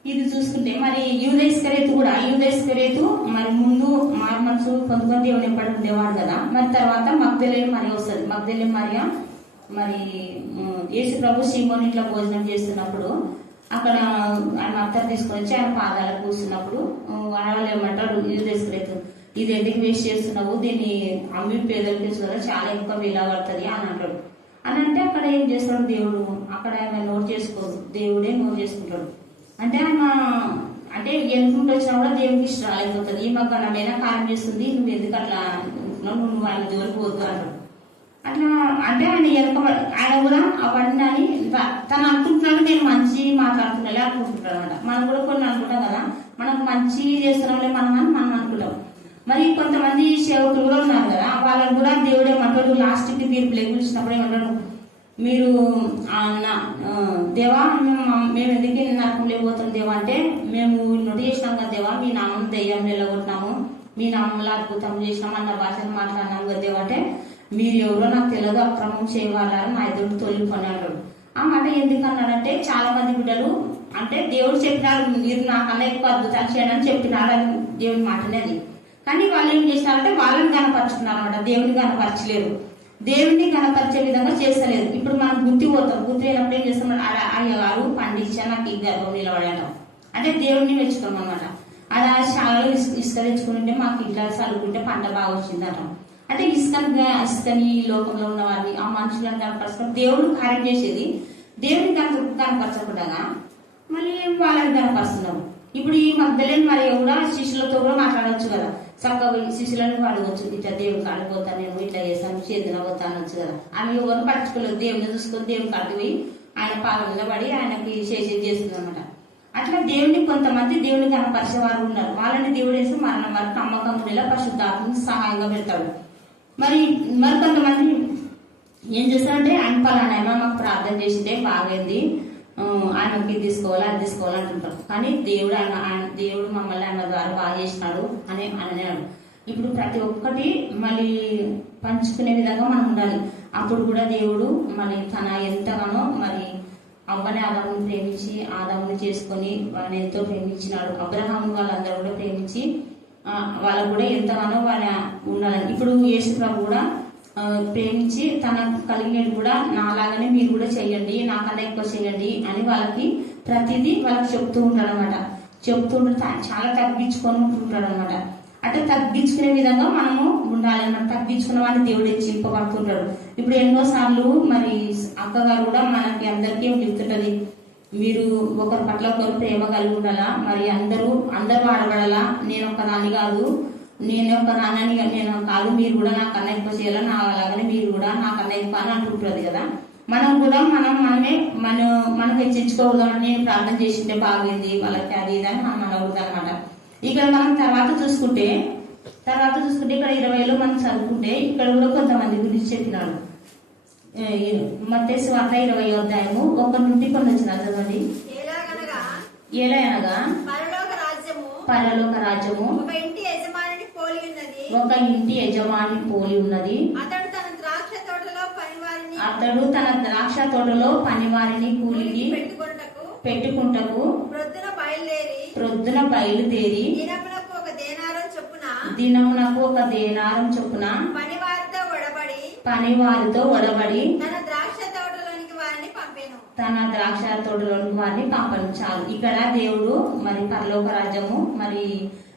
ఇది చూసుకుంటే మరి యూదా ఇస్కరియోతు మరి ముందు మారు మనసు పొందుకొని దేవుని ఎంబడి ఉండేవాడు కదా. మరి తర్వాత మగ్దలేని మరియ వస్తుంది. మగ్దలేని మరియ మరి యేసు ప్రభు సీమోని ఇట్లా భోజనం చేస్తున్నప్పుడు అక్కడ ఆయన అత్తరు తీసుకొని వచ్చి ఆయన పాదాలకు కూర్చున్నప్పుడు వాళ్ళు ఏమంటారు, యూదా ఇస్కరియోతు ఇది ఎందుకు వేస్ట్ చేస్తున్నావు, దీన్ని అమ్మి పేదలకు తీసుకురా, చాలా ఎక్కువ విలువ పడుతుంది అని అంటాడు. అని అంటే అక్కడ ఏం చేస్తాడు దేవుడు, అక్కడ ఆయన నోట్ చేసుకోదు, దేవుడే నోట్ చేసుకుంటాడు. అంటే ఆయన అంటే ఎన్నుకుంటూ వచ్చినా కూడా దేవునికి ఇష్టం రాలేకపోతుంది. ఈ మాకు ఘనమైన కార్యం చేస్తుంది, నువ్వు ఎందుకు అట్లా నువ్వు ఆయన జోలికి పోతు అంటాడు. అట్లా అంటే ఆయన కూడా అవన్నీ అని తను అనుకుంటున్నాడు, నేను మంచి మాట్లాడుతున్నాలే అనుకుంటున్నాడు అనమాట. మనం కూడా కొన్ని అనుకుంటాం కదా, మనకు మంచి చేస్తున్నాంలే మనం అనుకుంటాం. మరి కొంతమంది సేవకులు కూడా ఉన్నారు కదా, వాళ్ళని కూడా దేవుడు ఏమంటాడు, లాస్ట్కి తీర్పు లేకున్నప్పుడు ఏమంటాడు, మీరు దేవా మేము ఎందుకు నరకం లేకపోతాం దేవా అంటే, మేము నోటి చేసినాం కదా దేవా, మీ నామం దెయ్యం నిలగొట్టినాము, మీ నామంలో అద్భుతం చేసినాము, అన్న భాషను మాట్లాడినాము కదా దేవా అంటే, మీరు ఎవరో నాకు తెలియదు, అక్రమం చేయవాలని నా ఎదురు తొలిపని అంటాడు. ఆ మాట ఎందుకు అన్నాడంటే, చాలా మంది బిడ్డలు అంటే దేవుడు చెప్పినాడు, మీరు నాకన్నా ఎక్కువ అద్భుతాలు చేయడానికి చెప్పినాడు అని దేవుని మాటనే అది. కానీ వాళ్ళు ఏం చేసినారంటే వాళ్ళని కనపరుచుకున్నారు అనమాట, దేవుని కనపరచలేరు, దేవుడిని కనపరిచే విధంగా చేస్తలేదు. ఇప్పుడు మనం గుర్తి అయినప్పుడు ఏం చేస్తాం, అయ్యగారు పండించా నాకు ఈ గర్భం నిలబడడం అంటే దేవుడిని మెచ్చుకోం అనమాట. అది ఆ శాలలో ఇసుక తెచ్చుకుంటే మాకు ఇట్లా చల్లుకుంటే పంట బాగా వచ్చిందట. అంటే ఇసుకని లోకంలో ఉన్న వారిని ఆ మనుషులను కనపరచుకుని దేవుడు కార్యం చేసేది, దేవుడిని కనపరచకుండా మళ్ళీ వాళ్ళని కనపరుస్తున్నారు. ఇప్పుడు ఈ మగ్దలేని మరి కూడా శిష్యులతో కూడా మాట్లాడవచ్చు కదా, చక్కగా శిష్యులను అడగచ్చు, ఇట్లా దేవుడికి ఆడిపోతాను, నేను ఇట్లా చేస్తాను, చేతిన పోతాను వచ్చు కదా. ఆమె ఎవరు పట్టించుకోలేదు, దేవుని చూసుకొని దేవునికి అడిగిపోయి ఆయన పాలన మీద పడి ఆయనకి చేసేది చేస్తుంది అనమాట. అట్లా దేవుని కొంతమంది దేవుని కనపరిచే వారు ఉన్నారు, వాళ్ళని దేవుడు వేసి మరణం వరకు నమ్మకం ఉండేలా పరిశుద్ధాత్మని సహాయంగా పెడతాడు. మరి కొంతమంది ఏం చేస్తారంటే, ఆయన పలానా మాకు ప్రార్థన చేసింటే బాగైంది, ఆయనకి తీసుకోవాలి అది తీసుకోవాలి అంటుంటారు. కానీ దేవుడు మమ్మల్ని ఆయన ద్వారా బాగా చేసినాడు అని అన్నాడు. ఇప్పుడు ప్రతి ఒక్కటి మళ్ళీ పంచుకునే విధంగా మనం ఉండాలి. అప్పుడు కూడా దేవుడు మరి తన ఎంతగానో మరి అవ్వని ఆదాముని ప్రేమించి ఆదాముని చేసుకొని వాళ్ళని ఎంతో ప్రేమించినాడు. అబ్రహాము వాళ్ళందరూ కూడా ప్రేమించి వాళ్ళకు కూడా ఎంతగానో వాళ్ళ ఉండాలని. ఇప్పుడు యేసు ప్రభు కూడా ప్రేమించి తన కలిగినది కూడా నాలాగానే మీరు కూడా చేయండి, నాకన్నా ఎక్కువ చేయండి అని వాళ్ళకి ప్రతిదీ వాళ్ళకి చెప్తూ ఉంటాడు అనమాట. చెప్తుంటే చాలా తగ్గించుకొని ఉంటుంటాడు అనమాట. అంటే తగ్గించుకునే విధంగా మనము ఉండాలన్నమాట. తగ్గించుకున్న వాడిని దేవుడు హెచ్చింపబడుతుంటాడు. ఇప్పుడు ఎన్నోసార్లు మరి అక్కగారు కూడా మనకి అందరికీ చెప్తుంటది, మీరు ఒకరి పట్ల ఒకరు ప్రేమ కలిగి ఉండాలా, మరి అందరూ ఆడబడాలా, నేను ఒక దాన్ని కాదు, నేను ఒక నాన్నని నేను కాదు, మీరు కూడా నాకన్నా ఎక్కువ చేయాలా, నా అలాగనే మీరు కూడా నాకన్నా ఎక్కువ అని అంటుంటుంది కదా. మనం కూడా మనం హెచ్చించుకోకూడదు. నేను ప్రార్థన చేసింటే బాగుంది వాళ్ళకి అది ఇది అని మనం అనకూడదు అనమాట. ఇక్కడ మనం తర్వాత చూసుకుంటే ఇక్కడ 20లో మనం చదువుకుంటే ఇక్కడ కూడా కొంతమంది గురించి చెప్పినాడు. మత్తయి సువార్త 20వ అధ్యాయము 1 నుండి కొన్ని వచ్చిన చదవండి. ఎలా అనగా పరలోక రాజ్యము ఒక ఇంటి యజమాని పోలి ఉన్నది. అతడు తన ద్రాక్ష తోటలో పనివారిని కూలికి పెట్టుకుంటకు ప్రొద్దున బయలుదేరి దినమునకు ఒక దేనారం చొప్పున పనివారితో ఒడబడి తన ద్రాక్ష తోటలోనికి వారిని పంపను. చాలు. ఇక్కడ దేవుడు మరి పరలోక రాజ్యము మరి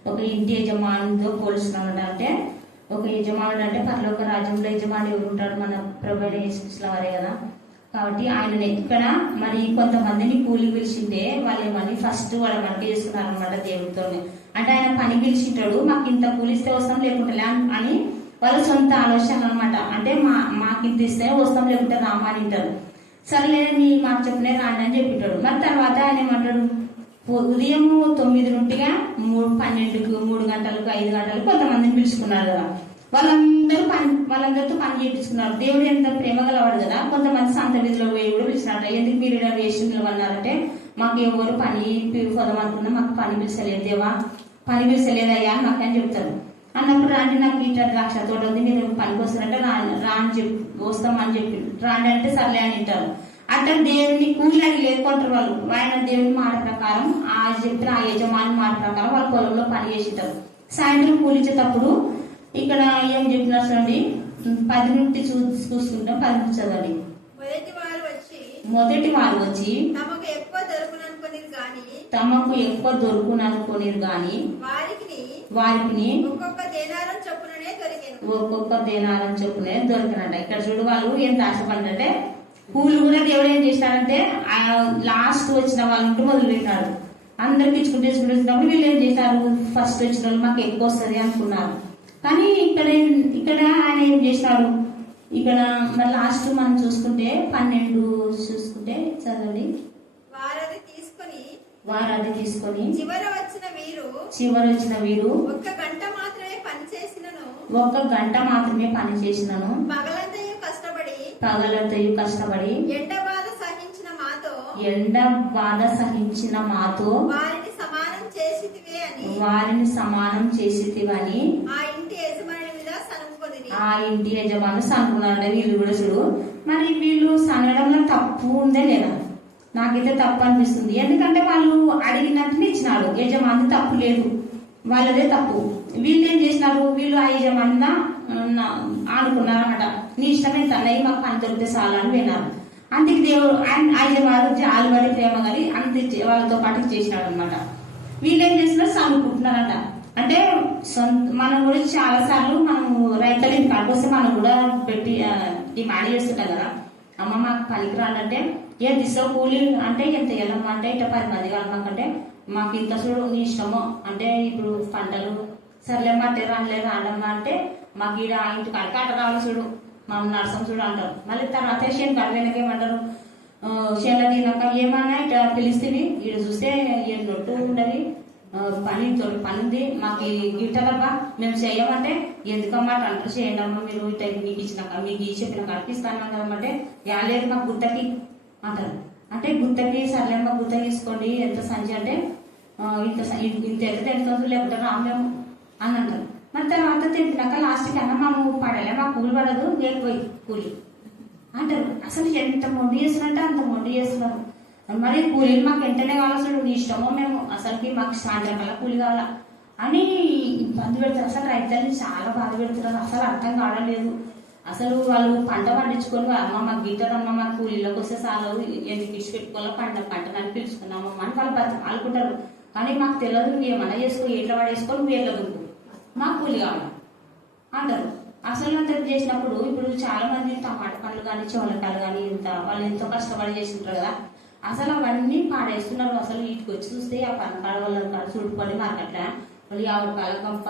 ఒక ఇంటి యజమానితో పోలుస్తున్నాడు. అంటే ఒక యజమానుడు అంటే పరలోక రాజ్యంలో యజమాని ఎవరు ఉంటాడు? మన ప్రభువైన యేసుక్రీస్తు వారే కదా. కాబట్టి ఆయన ఇక్కడ మరి కొంతమందిని కూలి పిలిచింటే వాళ్ళు ఏమని ఫస్ట్ వాళ్ళ మనకి చేసుకున్నారు అనమాట దేవుడితో. అంటే ఆయన పని పిలిచింటాడు, మాకు ఇంత కూలిస్తే వస్తాం లేకుంటే అని వాళ్ళ సొంత ఆలోచన అనమాట. అంటే మాకు ఇంత ఇస్తే వస్తాం లేకుంటే రామా అని అంటారు. సరేలే నీ మాకు చెప్పినే రాండి అని చెప్పింటాడు. మరి తర్వాత ఆయన ఏమంటాడు, ఉదయం 9 నుండిగా 12కు 3 గంటలకు 5 గంటలకు కొంతమందిని పిలుచుకున్నారు కదా. వాళ్ళందరితో పని చేయించుకున్నారు. దేవుడు ఎంత ప్రేమ గలవాడు కదా. కొంతమంది సంత వీధిలో పోయి కూడా పిలిచినట్ట. ఎందుకు మీరు ఇలా వేసి నిలబడినారంటే, మాకు ఎవరు పని పోదాం అనుకున్నా, మాకు పని పిలిచలేదు దేవా, పని పిలిచలేదయ్యా మాకు అని చెప్తారు. అన్నప్పుడు రాండి, నాకు ఇట్లా ద్రాక్ష తోట ఉంది, మీరు పనికి వస్తారంటే రాని చెప్పి వస్తామని చెప్పి రాండి అంటే సర్లే అని అంటారు. అట్లా దేవుని కూలి అని లేకుంటారు వాళ్ళు. ఆయన దేవుని మాట ప్రకారం చెప్పిన ఆ యజమాని మాట ప్రకారం వాళ్ళ పొలంలో పని చేసేటారు. సాయంత్రం కూలించేటప్పుడు ఇక్కడ ఏం చెప్పినారు చూడండి, 10 నుండి చూసుకుంటాం. 10 నుంచి చదవండి. మొదటి వారు వచ్చి తమకు ఎక్కువ దొరుకుననుకోనిరు గాని వారికి ఒక్కొక్క దేనారం చొప్పునే దొరికినట్ట. ఇక్కడ చూడు వాళ్ళు ఎంత ఆశపడ్డంటే, పూలు కూడా దేవుడు ఏం చేశాడంటే లాస్ట్ వచ్చిన వాళ్ళంటూ మొదలు పెట్టాడు. అందరికి ఇచ్చుకుంటున్నప్పుడు వీళ్ళు ఏం చేశారు, ఫస్ట్ వచ్చిన వాళ్ళు మాకు ఎక్కువ వస్తుంది అనుకున్నారు. కానీ ఇక్కడ ఆయన ఏం చేశాడు, ఇక్కడ మరి లాస్ట్ మనం చూసుకుంటే 12 చూసుకుంటే చదవండి. వారది తీసుకొని చివరి వచ్చిన వీరు 1 గంట మాత్రమే పని చేసినను పగలంతయు కష్టపడి ఎండ బాధ సహించిన మాతో వారిని సమానం చేసితివని ఆ ఇంటి యజమాని సనుకున్నారంటే. వీళ్ళు కూడా చూడు, మరి వీళ్ళు సనగడంలో తప్పు ఉందే లేదా? నాకైతే తప్పు అనిపిస్తుంది. ఎందుకంటే వాళ్ళు అడిగినట్టునే ఇచ్చినాడు యజమాని, తప్పు లేదు, వాళ్ళదే తప్పు. వీళ్ళు ఏం చేసినారు, వీళ్ళు ఆ యజమాని ఆడుకున్నారు అనమాట. నీ ఇష్టమే తన్నయ్యి, మాకు పని దొరికితే చాలా అని విన్నారు. అందుకే దేవుడు ఆ యజమాని జాలిబడి ప్రేమ కానీ అంత వాళ్ళతో పాటు చేసినాడు అనమాట. వీళ్ళు ఏం చేసినారు, సనుకుంటున్నారంట. అంటే మనం కూడా చాలా సార్లు మనం రైతుల ఇంటి కాడికి వస్తే మనం కూడా పెట్టి డిమాండ్ చేస్తుంటాం కదా, అమ్మ మాకు పనికి రాలంటే ఏ దిశ కూలి అంటే ఎంత వెళ్ళమ్మా అంటే ఇట్లా 10 మంది కాదమాకంటే మాకు ఇంత చూడు నీ ఇష్టమో అంటే ఇప్పుడు పంటలు సర్లేమ్మా అంటే రాడమ్మా అంటే మాకు ఈడ ఇంటి కాడికి అట్ట రావాలి చూడు, మనం నర్సం చూడు అంటారు. మళ్ళీ తర్వాత చేను కడవేనక ఏమంటారు, చేనులో తిన్నాక ఏమన్నా ఇట్లా పిలిస్తే ఈడ చూస్తే ఎన్నొట్టు ఉండవి పని ఉంది మాకు గిట్టలబ్బా మేము చేయమంటే ఎందుకమ్మా అంటారు, చేయండి అమ్మా మీరు ఇట్లా మీకు ఇచ్చినాక మీకు చెప్పిన కడిపిస్తాను కదమ్మంటే లేదు మాకు గుత్తకి అంటారు. అంటే గుత్తకి సర్లేమ్మా గుత్త తీసుకోండి ఎంత సంచి అంటే ఇంత ఎంత లేకపోతే రామేమో అని అంటారు. మరి తర్వాత తింటున్నాక లాస్ట్కి అన్న మేము పడలే, మాకు కూలి పడదు లేకపోయి కూలి అంటారు. అసలు ఎంత మొండి చేస్తున్నారంటే అంత మొండి చేస్తున్నారు. మరి కూలీలు మాకు వెంటనే కావాల్సిన నీ ఇష్టమో మేము అసలుకి మాకు సాయంత్రం కల్లా కూలి కావాలా అని ఇబ్బంది పెడతారు. అసలు రైతులని చాలా బాధ పెడుతున్నారు. అసలు అర్థం కావడం లేదు. అసలు వాళ్ళు పంట పండించుకొని అమ్మ మాకు గిట్టదమ్మ మా కూలీలోకి వస్తే చాలు ఎందుకు ఇచ్చి పెట్టుకోవాలో పంట నన్ను పిలుచుకున్నాము అని వాళ్ళు అనుకుంటారు. కానీ మాకు తెలియదు, నువ్వు ఏమన్నా చేసుకో, ఎట్లా పడేసుకో, నువ్వు ఎట్లా దుక్కు, మాకు కూలి కావాలి అంటారు. అసలు అంత చేసినప్పుడు ఇప్పుడు చాలా మంది టమాటా పండ్లు కానీ చోళకాయలు కానీ వాళ్ళు ఎంతో కష్టపడి చేస్తుంటారు కదా, అసలు అవన్నీ పాడేస్తున్నారు. అసలు వీటికి వచ్చి చూస్తే ఆ పనకాడ వాళ్ళ కాడ చూడుకొని మార్కెట్లా వాళ్ళు 50 రూపాయల కంప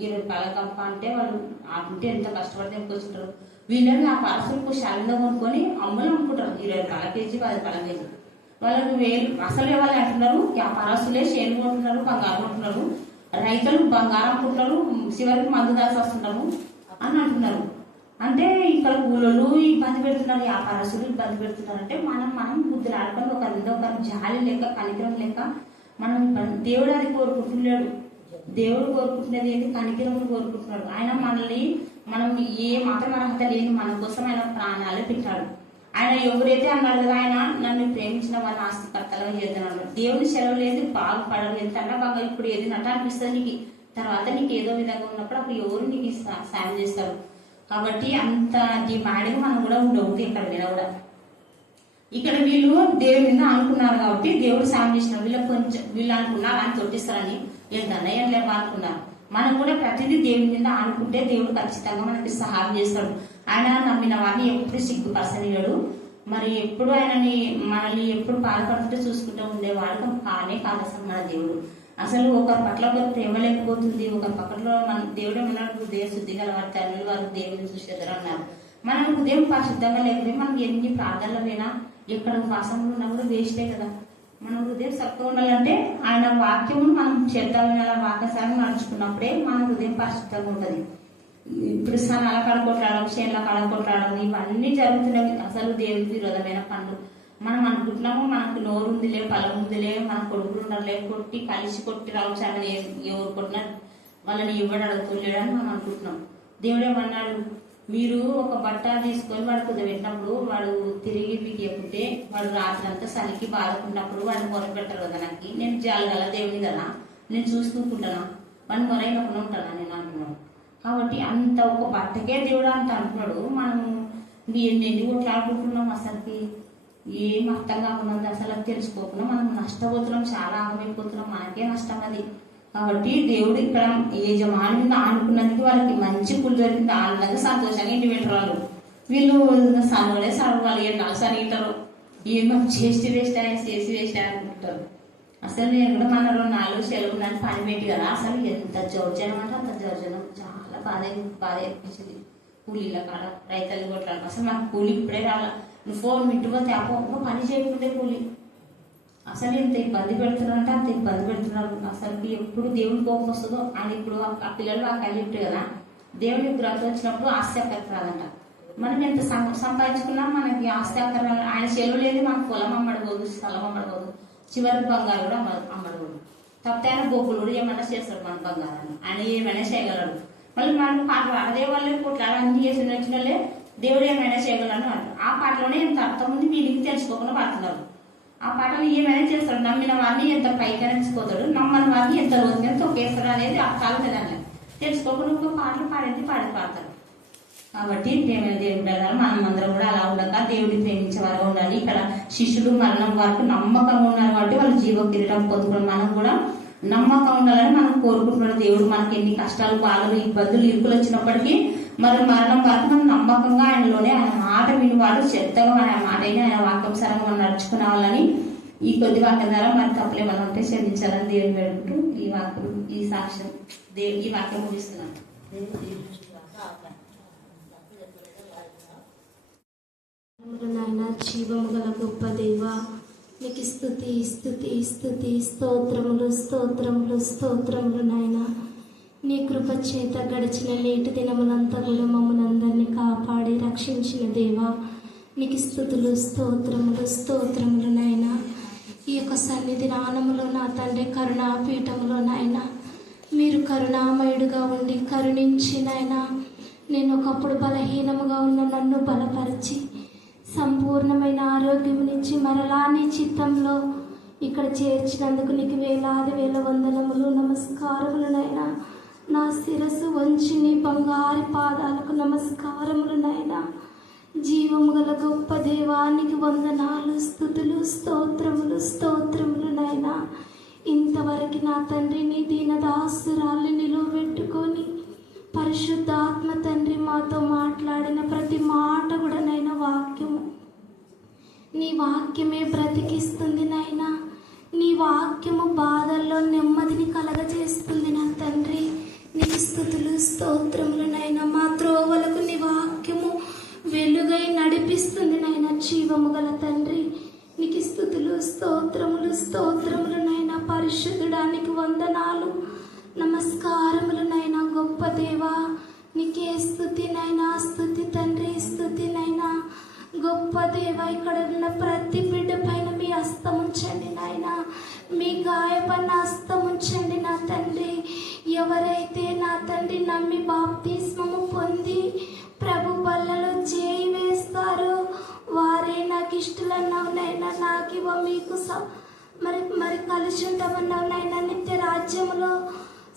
20 రూపాయల కంప అంటే వాళ్ళు అంటే ఎంత కష్టపడి తెంపుకొచ్చుంటారు. వీళ్ళని ఆ పరసలకు శాలంగా కొనుక్కొని అమ్ములు అమ్ముకుంటారు 20 రూపాయల కేజీ 10 రూపాయల కేజీ. వాళ్ళకి అసలు వాళ్ళు అంటున్నారు ఆ పరసులే చేను కొంటున్నారు, బంగారం కొంటున్నారు, రైతులు బంగారం అమ్ముకుంటున్నారు, చివరికి మందు దాసి వస్తున్నారు అని అంటున్నారు. అంటే ఇక్కడ కూలీలు ఇబ్బంది పెడుతున్నారు, వ్యాపారస్తులు ఇబ్బంది పెడుతున్నారు. అంటే మనం బుద్ధులు ఆడుకొని ఒకరి జాలి లెక్క కనికరం లెక్క మనం దేవుడు అది కోరుకుంటున్నాడు. దేవుడు కోరుకుంటున్నది ఏంటి? కనికరమును కోరుకుంటున్నాడు. ఆయన మనల్ని మనం ఏ మాత్రం అర్హత లేని మన కోసం ఆయన ప్రాణాలు పెట్టాడు. ఆయన ఎవరైతే అన్నాడు కదా, ఆయన నన్ను ప్రేమించిన వాళ్ళ ఆస్తికర్తలుగా చేద్దాను. దేవుని సెలవు లేదు బాగుపడదు. ఎంతన్నా బాగా ఇప్పుడు ఏది నట అనిపిస్తుంది నీకు, తర్వాత నీకు ఏదో విధంగా ఉన్నప్పుడు అప్పుడు ఎవరు నీకు సాయం చేస్తారు. కాబట్టి అంత డిమాండ్గా మనం కూడా ఉండవు ఎక్కడ మీద కూడా. ఇక్కడ వీళ్ళు దేవుడి మీద అనుకున్నారు కాబట్టి దేవుడు సాయం చేసినారు. వీళ్ళు అనుకున్నారు ఆయన తొట్టిస్తారని ఏంటన్నా ఏం లేవు అనుకున్నారు. మనం కూడా ప్రతిదీ దేవుడి మీద అనుకుంటే దేవుడు ఖచ్చితంగా మనకి సహాయం చేస్తాడు. ఆయన నమ్మిన వాడిని ఎప్పుడు సిగ్గుపరచనివాడు. మరి ఎప్పుడు మనల్ని ఎప్పుడు బాధపడుతుంటే చూసుకుంటూ ఉండేవాడు కానే కాదు అసలు మన దేవుడు. అసలు ఒకరి పట్ల ఒకరు ప్రేమ లేకపోతుంది. ఒకరి పక్కలో మన దేవుడు ఏమన్నాడు? హృదయ శుద్ధి గల వారి తండ్రులు వారు దేవుడిని చూసేద్దరు అన్నారు. మనం హృదయం పరిశుద్ధంగా లేకపోతే మనం ఎన్ని ప్రార్థనలు పోయినా ఎక్కడ వాసనలు ఉన్నా కూడా వేస్టే కదా. మన హృదయం చక్కగా ఉండాలంటే ఆయన వాక్యమును మనం చేద్దాం వాక్యసారం నడుచుకున్నప్పుడే మన హృదయం పరిశుద్ధంగా ఉంటుంది. ఇప్పుడు స్థానాల కడకొట్లాడడం, చేనుల కడకొట్లాడడం ఇవన్నీ జరుగుతున్నవి. అసలు దేవుడికి విరోధమైన పనులు. మనం అనుకుంటున్నాము మనకు నోరు ఉందిలే, పొలం ఉందిలే, మన కొడుకులు ఉండరులే, కొట్టి రావచ్చామని ఎవరు కొట్టినా వాళ్ళని ఇవ్వడం అడుగుతులేడని మనం అనుకుంటున్నాం. దేవుడు ఏమన్నాడు? మీరు ఒక బట్ట తీసుకొని వాడు కుదబెట్టినప్పుడు వాడు తిరిగి బిగియకుంటే వాడు రాత్రి అంతా చలికి బాధకున్నప్పుడు వాడిని మొరపెట్టారు కదా. నాకు నేను జాలగల దేవుని కదా, నేను చూసుకుంటున్నానా, వాడిని మొరైనప్పుడు ఉంటానా నేను అంటున్నాడు. కాబట్టి అంత ఒక బట్టకే దేవుడు అంత అంటున్నాడు. మనం ఎన్ని కొట్లాడుకుంటున్నాం అసలుకి ఏం అర్థం కాకుండా అసలు తెలుసుకోకుండా మనం నష్టపోతున్నాం, చాలా ఆగమైపోతున్నాం, మనకే నష్టం అది. కాబట్టి దేవుడు ఇక్కడ యజమాని మీద ఆనుకున్నందుకు వాళ్ళకి మంచి పుల్లు దొరికింది, ఆనందంగా సంతోషంగా ఇంటి పెట్టరాలు. వీళ్ళు సనువులే వాళ్ళు 4 సార్లు ఇంటారు, ఏమో చేసి వేస్ట్ అనుకుంటారు. అసలు నేను కూడా మన 2 4 సెలవు నన్ను పని పెట్టి కదా, అసలు ఎంత జౌర్జనం అంటే అంత జౌర్జనం, చాలా బాధ అనిపించింది. కూలీల కాడ రైతులు కొట్లాడు. అసలు నాకు కూలి ఇప్పుడే రావాల, నువ్వు 4 మినిట్ పోతే అప్ప పని చేయకుంటే కూలి. అసలు ఎంత ఇబ్బంది పెడుతున్నారు అంటే అంత ఇబ్బంది పెడుతున్నారు. అసలు ఎప్పుడు దేవుని కోపం వస్తుందో అని ఇప్పుడు ఆ పిల్లలు ఆ కళ్ళు చెప్పారు కదా, దేవుని గ్రత వచ్చినప్పుడు ఆస్తి అక్కర్రాదంట. మనం ఎంత సంపాదించుకున్నా మనకి ఆస్తి అక్కర్రాదు. ఆయన సెలవు లేదు, మనకు పొలం అమ్మడబోదు, స్థలం అమ్మడబోదు, చివరికి బంగారు కూడా అమ్మడబోదు. తప్పితే ఆయన బొగ్గులు కూడా ఏమన్నా చేస్తాడు మన బంగారాన్ని, ఆయన ఏమైనా చేయగలడు. మళ్ళీ మనం పాటలు అదే వాళ్ళే కొట్లాడు అన్ని చేసి వచ్చిన వాళ్ళే దేవుడు ఏమైనా చేయగలడు అంటారు. ఆ పాటలోనే ఎంత అర్థం ఉంది వీళ్ళకి తెలుసుకోకుండా పాడుతున్నారు. ఆ పాటలు ఏమైనా చేస్తాడు, నమ్మిన వారిని ఎంత పైకైనా తీసుకోతాడు, నమ్మని వారిని ఎంత రోజుగా తొక్కేస్తాడు అనేది అర్థాలు కదండి. తెలుసుకోకుండా ఒక పాటలు పాడతారు. కాబట్టి ప్రేమైన దేవుడి ప్రకారం మనం అందరం కూడా అలా ఉండక దేవుడిని ప్రేమించే వారు ఉండాలి. ఇక్కడ శిష్యులు మరణం వరకు నమ్మకంగా ఉన్నారు కాబట్టి వాళ్ళు జీవ కిరీటం పొందుకుని మనం కూడా నమ్మకం ఉండాలని మనం కోరుకుంటున్నాడు. దేవుడు మనకి ఎన్ని కష్టాలు, బాధలు, ఇబ్బందులు, ఇరుకులు వచ్చినప్పటికీ మరి మరణం వరకు మనం నమ్మకంగా ఆయనలోనే ఆయన మాట వినివాడు చెత్తగా ఆయన మాట అయినా ఆయన వాక్యానుసారంగా మనం నడుచుకునే వాళ్ళని ఈ కొద్ది వాక్యం ద్వారా మరి తప్పులు ఏమైనా ఉంటే క్షమించాలని దేవుని వేడుకుంటూ ఈ సాక్ష్యం ఈ వాక్యం ముగిస్తున్నాను. నాయన జీవము గల గొప్ప దేవ, నీకు స్తుతి స్తోత్రములు నాయన. నీ కృప చేత గడిచిన నేటి దినములంతా కూడా మమ్మల్ని అందరినీ కాపాడి రక్షించిన దేవా, నీకు స్తోత్రములు నాయన. ఈ యొక్క సన్నిధి నానములో నా తండ్రి కరుణాపీఠములో నాయన మీరు కరుణామయుడుగా ఉండి కరుణించి నాయన నేను ఒకప్పుడు బలహీనముగా ఉన్న నన్ను బలపరిచి సంపూర్ణమైన ఆరోగ్యమునిచ్చి మరలా నీ చిత్తంలో ఇక్కడ చేర్చినందుకు నీకు వేలాది వేల వందనములు నమస్కారములు నాయన. నా శిరస్సు వంచి నీ బంగారు పాదాలకు నమస్కారములు నాయనా. జీవము గల గొప్ప దేవానికి వందనాలు, స్తుతులు, స్తోత్రములు, స్తోత్రములు నాయనా. ఇంతవరకు నా తండ్రి నీ దీనదాసురాల్ని నిలువబెట్టుకొని పరిశుద్ధాత్మ తండ్రి మాతో మాట్లాడిన ప్రతి మాట కూడా నైనా వాక్యము, నీ వాక్యమే బ్రతికిస్తుంది నాయనా. నీ వాక్యము బాధల్లో నెమ్మదిని కలగజేస్తుంది నా తండ్రి. నీకు స్తుతులు, స్తోత్రములు నాయనా. మా త్రోవలకు నీ వాక్యము వెలుగై నడిపిస్తుంది నాయనా. జీవము గల తండ్రి నీకు స్తుతులు, స్తోత్రములు, స్తోత్రములు నాయనా. పరిశుద్ధుడానికి వందనాలు, నమస్కారములు నాయనా. గొప్ప దేవా నీకే స్తుతి నాయనా. స్తుతి తండ్రి, స్తుతి నాయనా. గొప్ప దేవ, ఇక్కడ ఉన్న ప్రతి బిడ్డ పైన మీ హస్తం ఉంచండి నాయన. మీ గాయపడిన హస్తం ఉంచండి నా తండ్రి. ఎవరైతే నా తండ్రి నమ్మి బాప్తిస్మము పొంది ప్రభు బల్లలో చేయి వేస్తారో వారే నాకు ఇష్టలన్నావు నైనా. నాకివ్వ మీకు మరి కలిసి ఉంటామన్నావు నైనా. నిత్య రాజ్యములో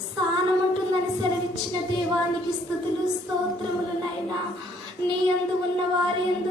స్థానం ఉంటుందని సెలవిచ్చిన దేవానికి స్తుతులు, స్తోత్రములు నైనా. నీ యందు ఉన్న వారి యందు